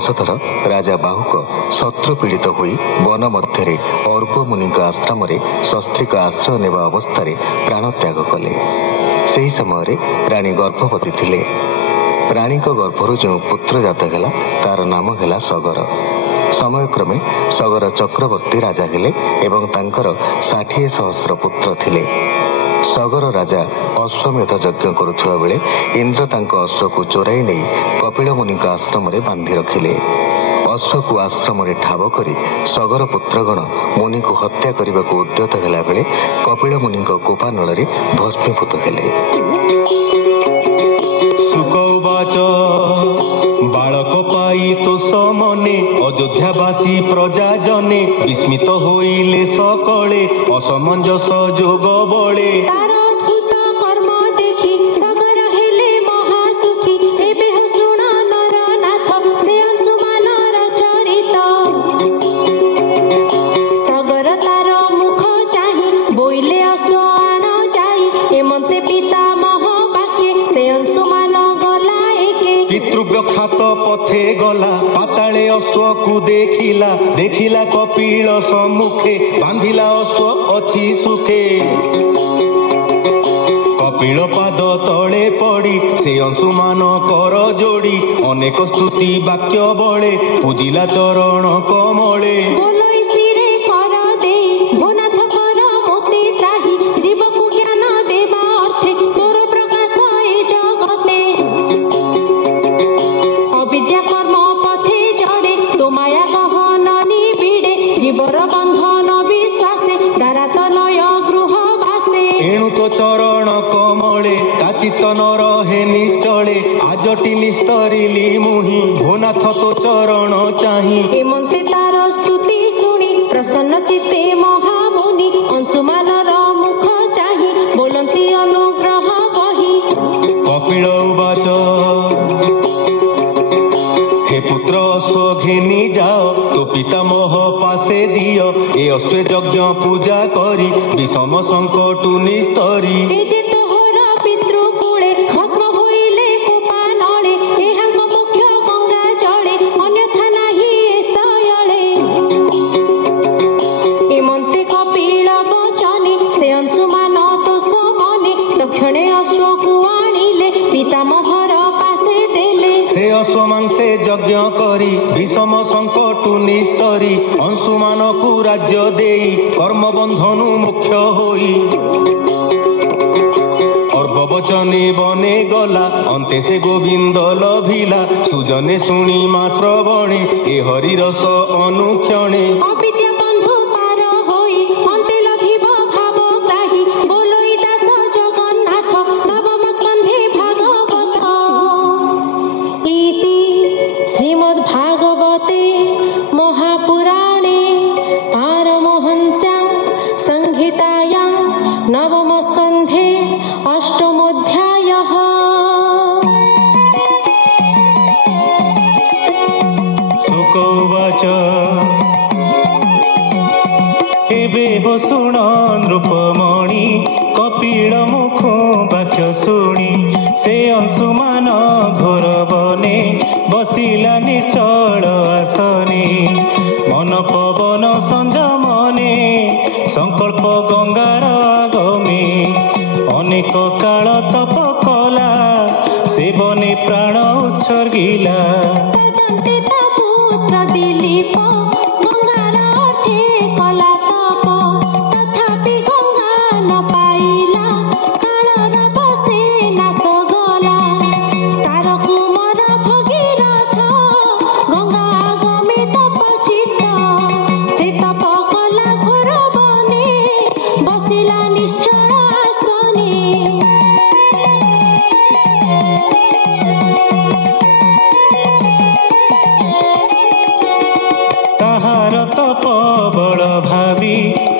ବଂଶଧର ରାଜା ବାହୁକ ଶତ୍ରୁ ପୀଡ଼ିତ ହୋଇ ବନ ମଧ୍ୟରେ ଅର୍ବ ମୁନିଙ୍କ ଆଶ୍ରମରେ ସସ୍ତ୍ରୀକ ଆଶ୍ରୟ ନେବା ଅବସ୍ଥାରେ ପ୍ରାଣତ୍ୟାଗ କଲେ। ସେହି ସମୟରେ ରାଣୀ ଗର୍ଭବତୀ ଥିଲେ। ରାଣୀଙ୍କ ଗର୍ଭରୁ ଯେଉଁ ପୁତ୍ର ଜାତ ହେଲା ତାର ନାମ ହେଲା ସଗର। ସମୟକ୍ରମେ ସଗର ଚକ୍ରବର୍ତ୍ତୀ ରାଜା ହେଲେ ଏବଂ ତାଙ୍କର 60,000 ପୁତ୍ର ଥିଲେ। ସଗର ରାଜା ଅଶ୍ୱମେଧ ଯଜ୍ଞ କରୁଥିବା ବେଳେ ଇନ୍ଦ୍ର ତାଙ୍କ ଅଶ୍ୱକୁ ଚୋରାଇ ନେଇ କପିଳ ମୁନିଙ୍କ ଆଶ୍ରମରେ ବାନ୍ଧି ରଖିଲେ। ଅଶ୍ୱକୁ ଆଶ୍ରମରେ ଠାବ କରି ସଗର ପୁତ୍ରଗଣ ମୁନିଙ୍କୁ ହତ୍ୟା କରିବାକୁ ଉଦ୍ୟତ ହେଲା ବେଳେ କପିଳ ମୁନିଙ୍କ କୋପାନଳରେ ଭସ୍ମୀଭୂତ ହେଲେ। ସୁକୌବାଚ ବାଳକ ପାଇ ତୋଷ ମନେ ଅଯୋଧ୍ୟାବାସୀ ପ୍ରଜାଜନେ ବିସ୍ମିତ ହୋଇଲେ ସକଳେ ଅସମଞ୍ଜସ ଯୋଗ ବଳେ। ପିତୃବ୍ୟଖ୍ୟାତ ପଥେ ଗଲା ପାତାଳେ ଅଶ୍ୱକୁ ଦେଖିଲା, ଦେଖିଲା କପିଳ ସମ୍ମୁଖେ ବାନ୍ଧିଲା ଅଶ୍ୱ ଅଛି ସୁଖେ। କପିଳ ପାଦ ତଳେ ପଡ଼ି ସେ ଅଂଶୁମାନ କର ଯୋଡ଼ି ଅନେକ ସ୍ତୁତି ବାକ୍ୟ ବଳେ ପୂଜିଲା ଚରଣ କମଳେ। ଚରଣ କମଳେ କାଚିତ ନ ରହେ ନିଶ୍ଚଳେ ଆଜଟି ନିସ୍ତରିଲି ମୁହିଁ ଭୋନାଥ ତୋ ଚରଣ ଚାହିଁ। ଏମନ୍ତେ ତାର ସ୍ତୁତି ଶୁଣି ପ୍ରସନ୍ନ ଚିତ୍ତେ ମହାମୁନି ଅଂଶୁମାନର ମୁଖ ଚାହିଁ ବୋଲନ୍ତି ଅନୁଗ୍ରହ କହି। କପିଳ ଉବାଚ ହେ ପୁତ୍ର ଅଶ୍ୱ ଘେନି ଯାଅ ତୋ ପିତାମହ ପାଶେ ଦିଅ ଏ ଅଶ୍ୱ ଯଜ୍ଞ ପୂଜା କରି ବିଷମ ସଙ୍କଟୁ ନିସ୍ତରି। ଅଶ୍ୱମାଂସେ ଯଜ୍ଞ କରି ବିଷମ ସଙ୍କଟୁ ନିସ୍ତରି ଅଂଶୁମାନକୁ ରାଜ୍ୟ ଦେଇ କର୍ମବନ୍ଧନୁ ମୁଖ୍ୟ ହୋଇ। ଅର୍ବବଚନେ ବନେ ଗଲା ଅନ୍ତେ ସେ ଗୋବିନ୍ଦ ଲଭିଲା ସୁଜନେ ଶୁଣି ମା ଶ୍ରବଣେ ଏ ହରିରସ ଅନୁକ୍ଷଣେ। श्रीमद्भागवते महापुराणे पारमहंस्यां संहितायां नवमस्कन्धे अष्टमोऽध्यायः। शुक उवाच एबे हो शुण नृपमणि कपिल मुख वाक्य शुणी से अंशुमान घोर बने बसिला निश्चल आसने मन पवन संयमने संकल्प गंगार आगमे अनेक काल तप कला से बने प्राण उत्सर्गिला।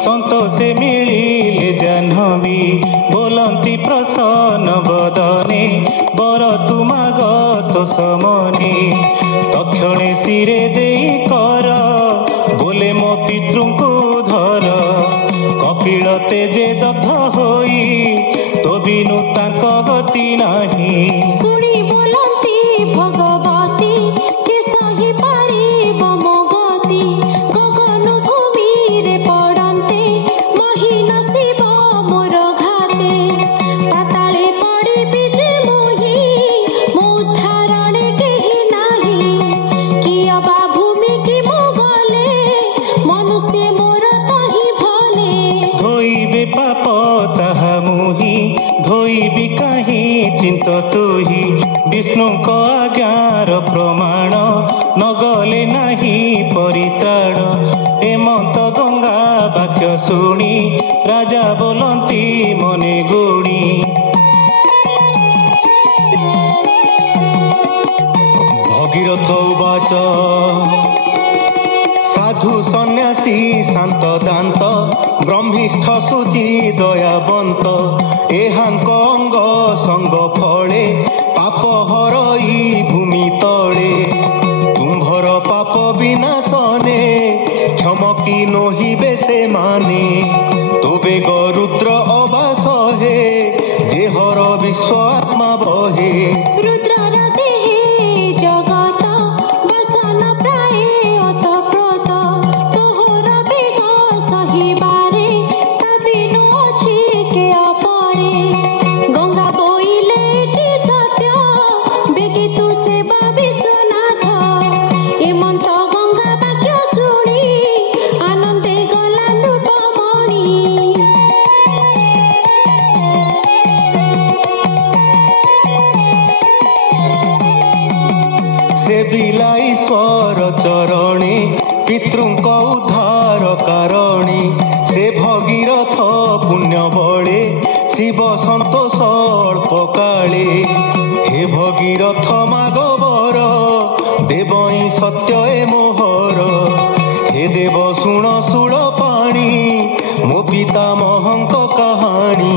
सन्तोषे मिलिले जाह्नवी बोलन्ती प्रसन्न बदने बर तुमागत समने तक्षणे शिरे देई कर बोले मो पितृଙ୍କୁ धर कपिल तेजे दग्ध होई तो बिनु ताଙ୍କ गति नाही। शुणी बोलन्ती भगवती के सहिबा ଧୋଇବି କାହିଁ ଚିନ୍ତ ତୁହି ବିଷ୍ଣୁଙ୍କ ଆଜ୍ଞାର ପ୍ରମାଣ ନଗଲେ ନାହିଁ ପରିତ୍ରାଣ। ହେମନ୍ତ ଗଙ୍ଗା ବାକ୍ୟ ଶୁଣି ରାଜା ବୋଲନ୍ତି ମନେ ଗୁଣି। ଭଗୀରଥ ଉବାଚ ସାଧୁ ସନ୍ନ୍ୟାସୀ ଶାନ୍ତ ଦାନ୍ତ ବ୍ରହ୍ମିଷ୍ଠ ସୂଚି ଦୟାବନ୍ତ ଏହାଙ୍କ ଅଙ୍ଗ ସଙ୍ଗ ଫଳେ ପାପ ହରଇ ଭୂମି ତଳେ। ତୁମ୍ଭର ପାପ ବିନାଶନେ କ୍ଷମକି ନୋହିବେ ସେମାନେ ତୋବେ ଗରୁଦ୍ର ଅବାସ ହେ ଯେହର ବିଶ୍ୱ ଆତ୍ମା ବহে। ରୁଦ୍ରର ଦେହେ ଜଗତ ବସନ ପ୍ରାୟ ଅତପ୍ରତ ତୋହର ବେଗ ସହିବାରେ କାବିନୁ ଅଛି କେ ଅପରେ। ଗଙ୍ଗା ବୋଇଲେ ଏଟି ସତ୍ୟ ବେଗି ତୁ ସେବା ବିଶ୍ୱନାଥ। ହେମନ୍ତ ଗଙ୍ଗା ବାକ୍ୟ ଶୁଣି ଆନନ୍ଦେ ଗଲା ନୃପମଣି। ସେ ବିଲା ଈଶ୍ୱର ଚରଣେ ପିତୃଙ୍କ ଉଦ୍ଧାର କାରଣେ। ସେ ଭଗୀରଥ ପୁଣ୍ୟ ବଳେ ଶିବ ସନ୍ତୋଷ ଅଳ୍ପ କାଳେ। ହେ ଭଗୀରଥ ମାଗବର ଦେବଇଁ ସତ୍ୟ ଏ ମୋହର। ହେ ଦେବ ଶୁଣ ଶୂଳ ପାଣି ମୋ ପିତାମହଙ୍କ କାହାଣୀ।